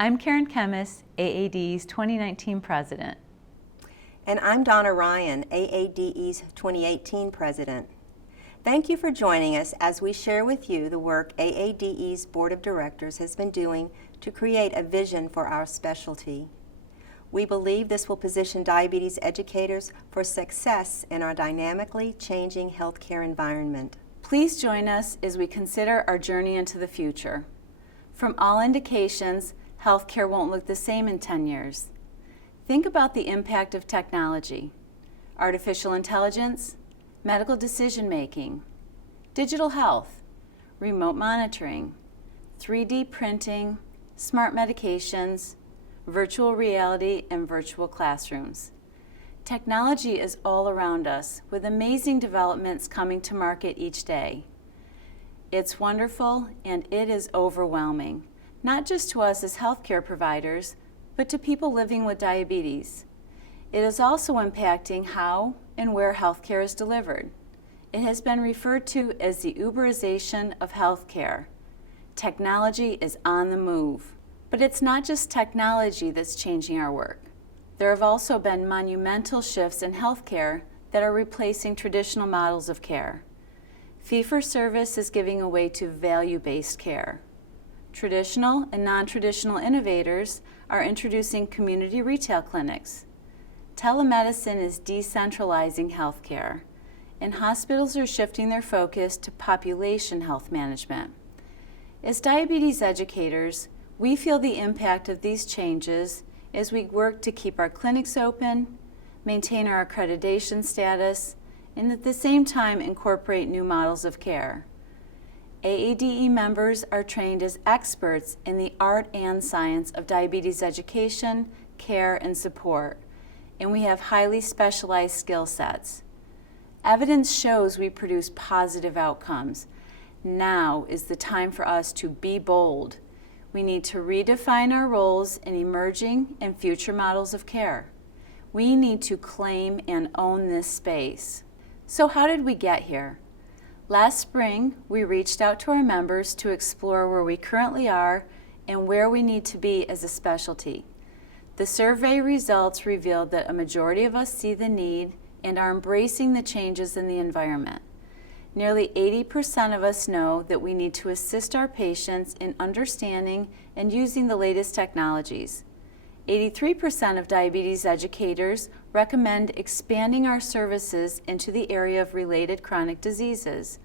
I'm Kemmis, AADE's 2019 President. And I'm Donna Ryan, AADE's 2018 President. Thank you for joining us as we share with you the work AADE's Board of Directors has been doing to create a vision for our specialty. We believe this will position diabetes educators for success in our dynamically changing healthcare environment. Please join us as we consider our journey into the future. From all indications, healthcare won't look the same in 10 years. Think about the impact of technology, artificial intelligence, medical decision-making, digital health, remote monitoring, 3D printing, smart medications, virtual reality, and virtual classrooms. Technology is all around us, with amazing developments coming to market each day. It's wonderful and it is overwhelming, not just to us as healthcare providers, but to people living with diabetes. It is also impacting how and where healthcare is delivered. It has been referred to as the Uberization of healthcare. Technology is on the move. But it's not just technology that's changing our work. There have also been monumental shifts in healthcare that are replacing traditional models of care. Fee-for-service is giving way to value-based care. Traditional and non-traditional innovators are introducing community retail clinics. Telemedicine is decentralizing healthcare, and hospitals are shifting their focus to population health management. As diabetes educators, we feel the impact of these changes as we work to keep our clinics open, maintain our accreditation status, and at the same time incorporate new models of care. AADE members are trained as experts in the art and science of diabetes education, care, and support, and we have highly specialized skill sets. Evidence shows we produce positive outcomes. Now is the time for us to be bold. We need to redefine our roles in emerging and future models of care. We need to claim and own this space. So how did we get here? Last spring, we reached out to our members to explore where we currently are and where we need to be as a specialty. The survey results revealed that a majority of us see the need and are embracing the changes in the environment. Nearly 80% of us know that we need to assist our patients in understanding and using the latest technologies. 83% of diabetes educators recommend expanding our services into the area of related chronic diseases.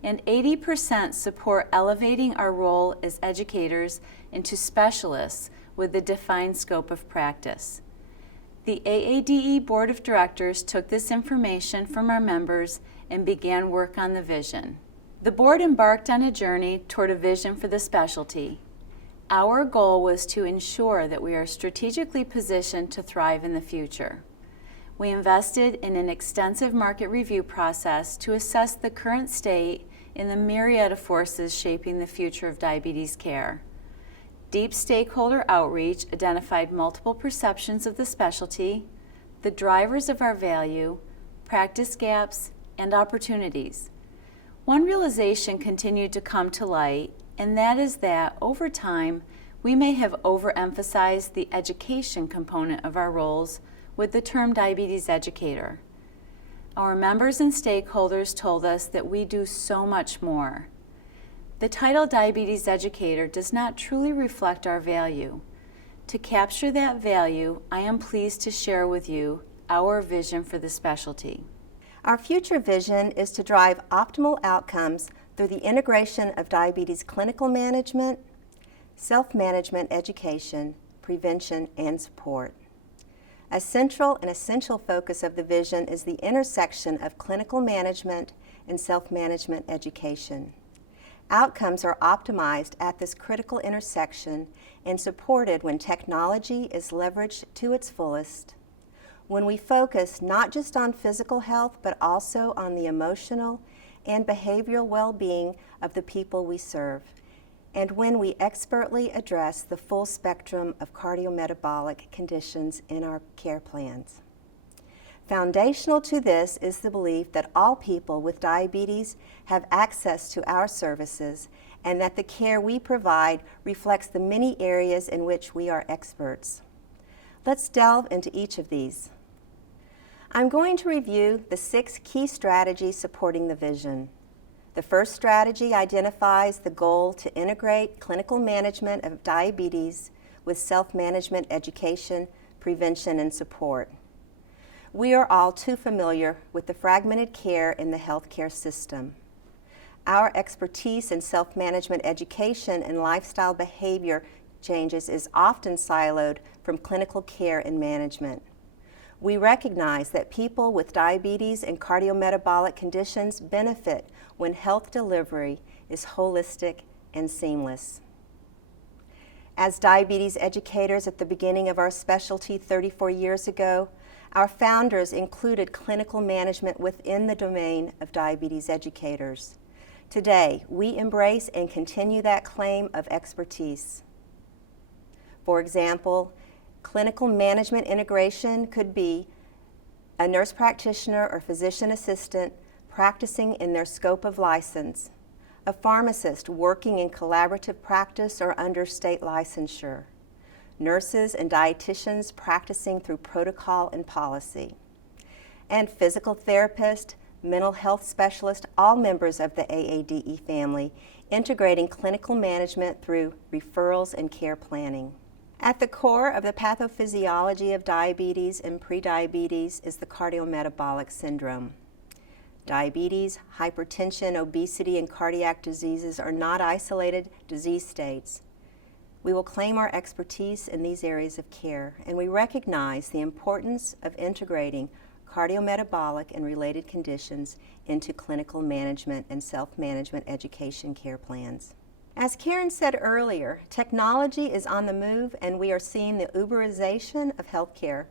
And 80% support elevating our role as educators into specialists with a defined scope of practice. The AADE Board of Directors took this information from our members and began work on the vision. The board embarked on a journey toward a vision for the specialty. Our goal was to ensure that we are strategically positioned to thrive in the future. We invested in an extensive market review process to assess the current state and the myriad of forces shaping the future of diabetes care. Deep stakeholder outreach identified multiple perceptions of the specialty, the drivers of our value, practice gaps, and opportunities. One realization continued to come to light, and that is that over time, we may have overemphasized the education component of our roles with the term diabetes educator. Our members and stakeholders told us that we do so much more. The title diabetes educator does not truly reflect our value. To capture that value, I am pleased to share with you our vision for the specialty. Our future vision is to drive optimal outcomes through the integration of diabetes clinical management, self-management education, prevention, and support. A central and essential focus of the vision is the intersection of clinical management and self-management education. Outcomes are optimized at this critical intersection and supported when technology is leveraged to its fullest, when we focus not just on physical health, but also on the emotional and behavioral well-being of the people we serve, and when we expertly address the full spectrum of cardiometabolic conditions in our care plans. Foundational to this is the belief that all people with diabetes have access to our services and that the care we provide reflects the many areas in which we are experts. Let's delve into each of these. I'm going to review the 6 key strategies supporting the vision. The first strategy identifies the goal to integrate clinical management of diabetes with self-management education, prevention, and support. We are all too familiar with the fragmented care in the healthcare system. Our expertise in self-management education and lifestyle behavior changes is often siloed from clinical care and management. We recognize that people with diabetes and cardiometabolic conditions benefit when health delivery is holistic and seamless. As diabetes educators at the beginning of our specialty 34 years ago, our founders included clinical management within the domain of diabetes educators. Today, we embrace and continue that claim of expertise. For example, clinical management integration could be a nurse practitioner or physician assistant practicing in their scope of license, a pharmacist working in collaborative practice or under state licensure, nurses and dietitians practicing through protocol and policy, and physical therapist, mental health specialist, all members of the AADE family, integrating clinical management through referrals and care planning. At the core of the pathophysiology of diabetes and prediabetes is the cardiometabolic syndrome. Diabetes, hypertension, obesity, and cardiac diseases are not isolated disease states. We will claim our expertise in these areas of care, and we recognize the importance of integrating cardiometabolic and related conditions into clinical management and self-management education care plans. As Karen said earlier, technology is on the move, and we are seeing the Uberization of healthcare.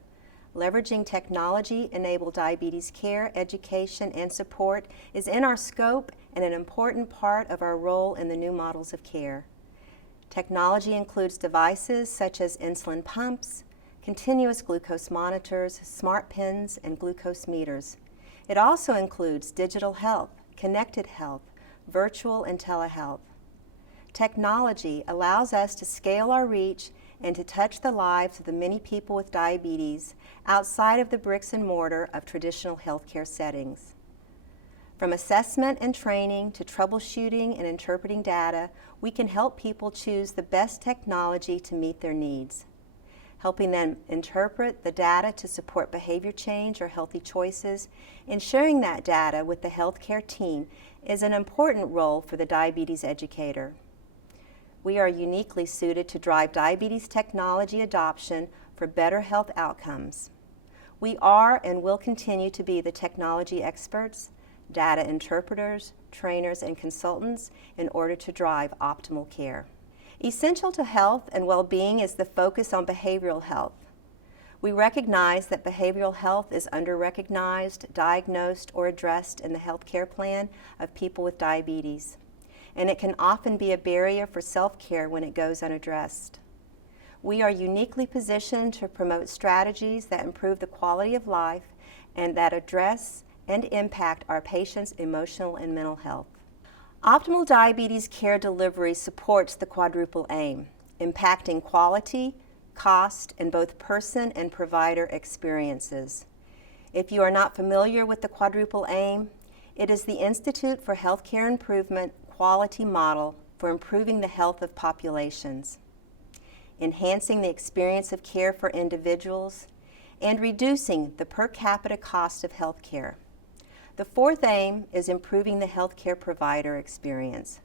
Leveraging technology-enabled diabetes care, education, and support is in our scope and an important part of our role in the new models of care. Technology includes devices such as insulin pumps, continuous glucose monitors, smart pens, and glucose meters. It also includes digital health, connected health, virtual and telehealth. Technology allows us to scale our reach and to touch the lives of the many people with diabetes outside of the bricks and mortar of traditional healthcare settings. From assessment and training to troubleshooting and interpreting data, we can help people choose the best technology to meet their needs. Helping them interpret the data to support behavior change or healthy choices, and sharing that data with the healthcare team is an important role for the diabetes educator. We are uniquely suited to drive diabetes technology adoption for better health outcomes. We are and will continue to be the technology experts, data interpreters, trainers, and consultants in order to drive optimal care. Essential to health and well-being is the focus on behavioral health. We recognize that behavioral health is under-recognized, diagnosed, or addressed in the healthcare plan of people with diabetes, and it can often be a barrier for self-care when it goes unaddressed. We are uniquely positioned to promote strategies that improve the quality of life and that address and impact our patients' emotional and mental health. Optimal diabetes care delivery supports the quadruple aim, impacting quality, cost, and both person and provider experiences. If you are not familiar with the quadruple aim, it is the Institute for Healthcare Improvement quality model for improving the health of populations, enhancing the experience of care for individuals, and reducing the per capita cost of health care. The fourth aim is improving the healthcare provider experience.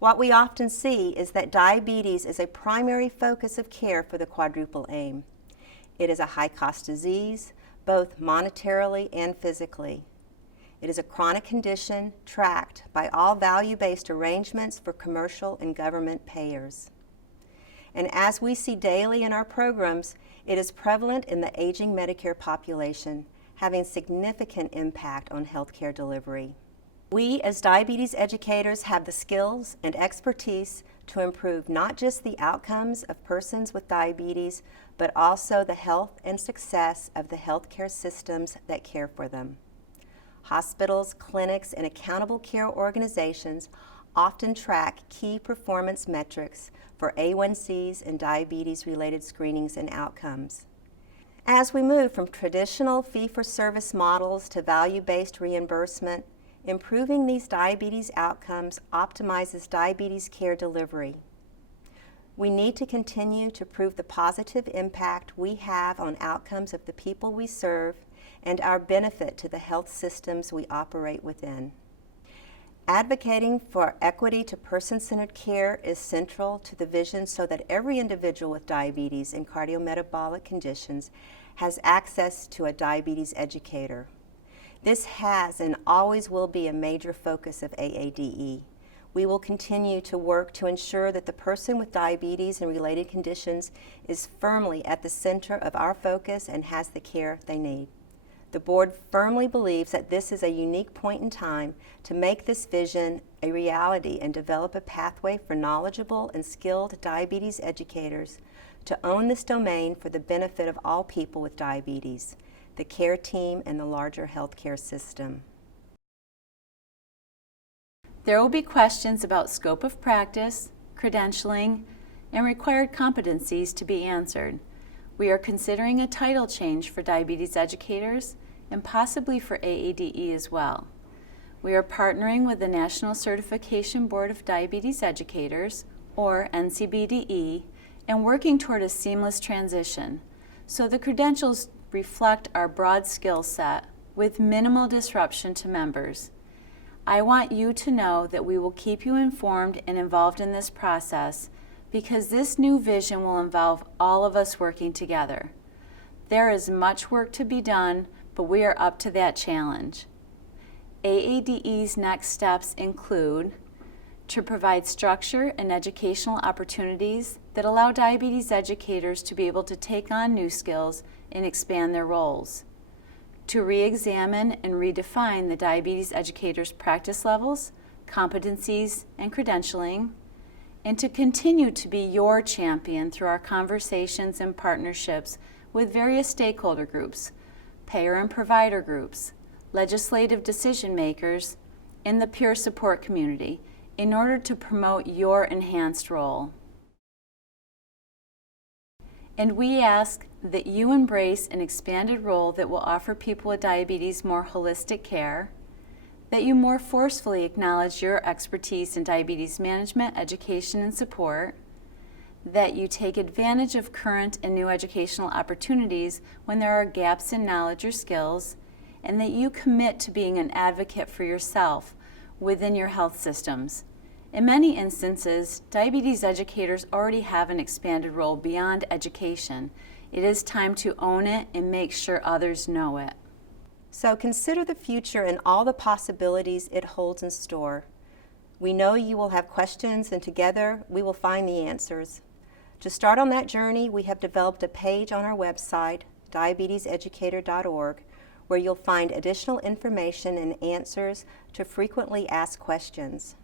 What we often see is that diabetes is a primary focus of care for the quadruple aim. It is a high-cost disease, both monetarily and physically. It is a chronic condition tracked by all value-based arrangements for commercial and government payers. And as we see daily in our programs, it is prevalent in the aging Medicare population, having significant impact on healthcare delivery. We as diabetes educators have the skills and expertise to improve not just the outcomes of persons with diabetes, but also the health and success of the healthcare systems that care for them. Hospitals, clinics, and accountable care organizations often track key performance metrics for A1Cs and diabetes-related screenings and outcomes. As we move from traditional fee-for-service models to value-based reimbursement, improving these diabetes outcomes optimizes diabetes care delivery. We need to continue to prove the positive impact we have on outcomes of the people we serve and our benefit to the health systems we operate within. Advocating for equity to person-centered care is central to the vision so that every individual with diabetes and cardiometabolic conditions has access to a diabetes educator. This has and always will be a major focus of AADE. We will continue to work to ensure that the person with diabetes and related conditions is firmly at the center of our focus and has the care they need. The board firmly believes that this is a unique point in time to make this vision a reality and develop a pathway for knowledgeable and skilled diabetes educators to own this domain for the benefit of all people with diabetes, the care team, and the larger healthcare system. There will be questions about scope of practice, credentialing, and required competencies to be answered. We are considering a title change for diabetes educators and possibly for AADE as well. We are partnering with the National Certification Board of Diabetes Educators, or NCBDE, and working toward a seamless transition so the credentials reflect our broad skill set with minimal disruption to members. I want you to know that we will keep you informed and involved in this process because this new vision will involve all of us working together. There is much work to be done, but we are up to that challenge. AADE's next steps include to provide structure and educational opportunities that allow diabetes educators to be able to take on new skills and expand their roles, to re-examine and redefine the diabetes educators' practice levels, competencies, and credentialing, and to continue to be your champion through our conversations and partnerships with various stakeholder groups, payer and provider groups, legislative decision makers, and the peer support community in order to promote your enhanced role. And we ask that you embrace an expanded role that will offer people with diabetes more holistic care, that you more forcefully acknowledge your expertise in diabetes management, education, and support, that you take advantage of current and new educational opportunities when there are gaps in knowledge or skills, and that you commit to being an advocate for yourself within your health systems. In many instances, diabetes educators already have an expanded role beyond education. It is time to own it and make sure others know it. So consider the future and all the possibilities it holds in store. We know you will have questions, and together we will find the answers. To start on that journey, we have developed a page on our website, diabeteseducator.org, where you'll find additional information and answers to frequently asked questions.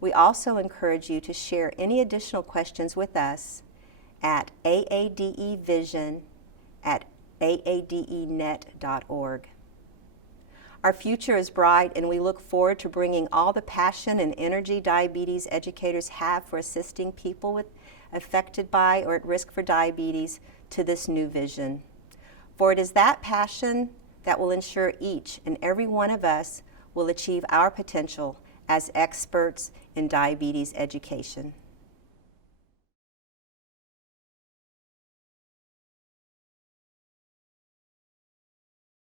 We also encourage you to share any additional questions with us at aadevision@aadenet.org. Our future is bright, and we look forward to bringing all the passion and energy diabetes educators have for assisting people affected by or at risk for diabetes to this new vision. For it is that passion that will ensure each and every one of us will achieve our potential as experts in diabetes education.